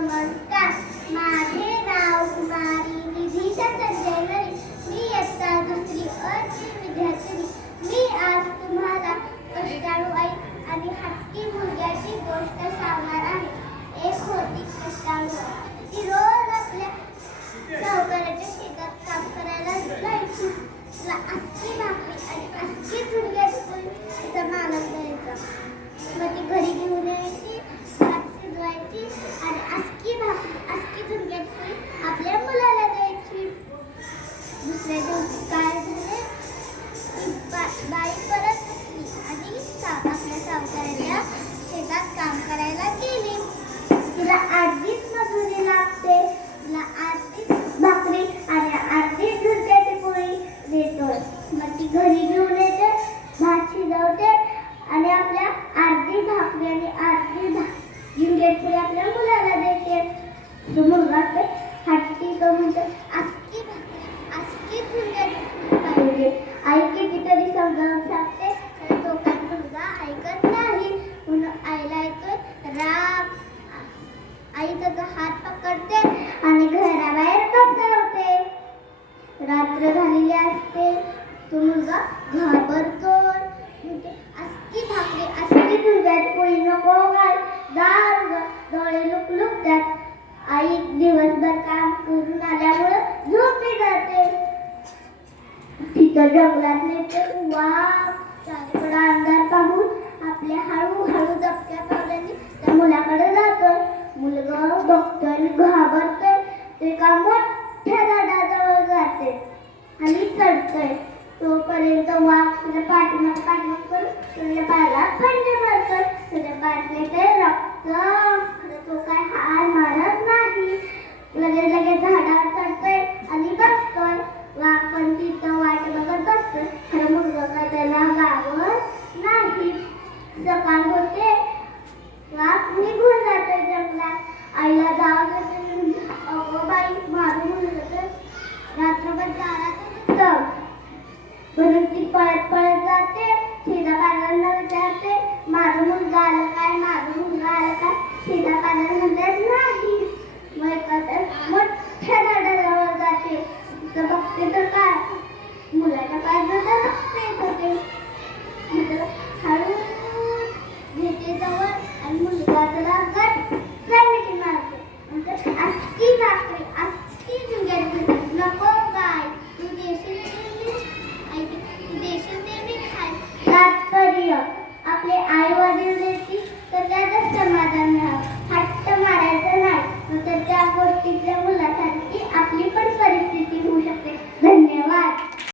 नमस्कार माझे नाव कुमारी विधीचा संजय ती घरी घेऊन येते भात शिजवते आणि आपल्या अर्धी भाकरी आणि अर्धी भा- आपल्या मुलाला देते. तो मुलगा ते हट्टी तो म्हणतो अस्की भाकरी अस्की पाहिजे आई कितीतरी समजावून सांगते तर तो काय मुलगा ऐकत नाही. म्हणून आईला येतोय राग आई त्याचा हात पकडते आणि घराबाहेर पसरवते. रात्र झालेली असते. तो मुलगा घाबरतो म्हणते, अस्की भाकरी अस्की दुधाची पोळी नको घाल दार डोळे लुक लुकतात आई दिवसभर काम करून आल्यामुळं झोपी जाते तिथं जंगलात नेते वाघ चारीकडे अंधार पाहून आपल्या हळूहळू दबक्या पावल्याने त्या मुलाकडे जातो मुलगा बघतोय घाबरतोय. ते का मोठ्या झाडाजवळ जाते आणि चढतोय. तोपर्यंत वाफ तुझ्या पाठीमाग पाठीमाग पण तुझ्या पायाला पंजे मारतो तुझ्या पाठले ते रक्त तो काय हाल मारत नाही. लगेच लगेच झाडावर चढतोय आणि बसतोय. वाघ पण तिथं वाट बघत बसतोय. खरं मुलगा काय त्याला गावत नाही. सकाळ होते. वाघ निघून जातोय जंगलात. आईला जावं अगं बाई मारून रात्रभर जा म्हणून ती पळत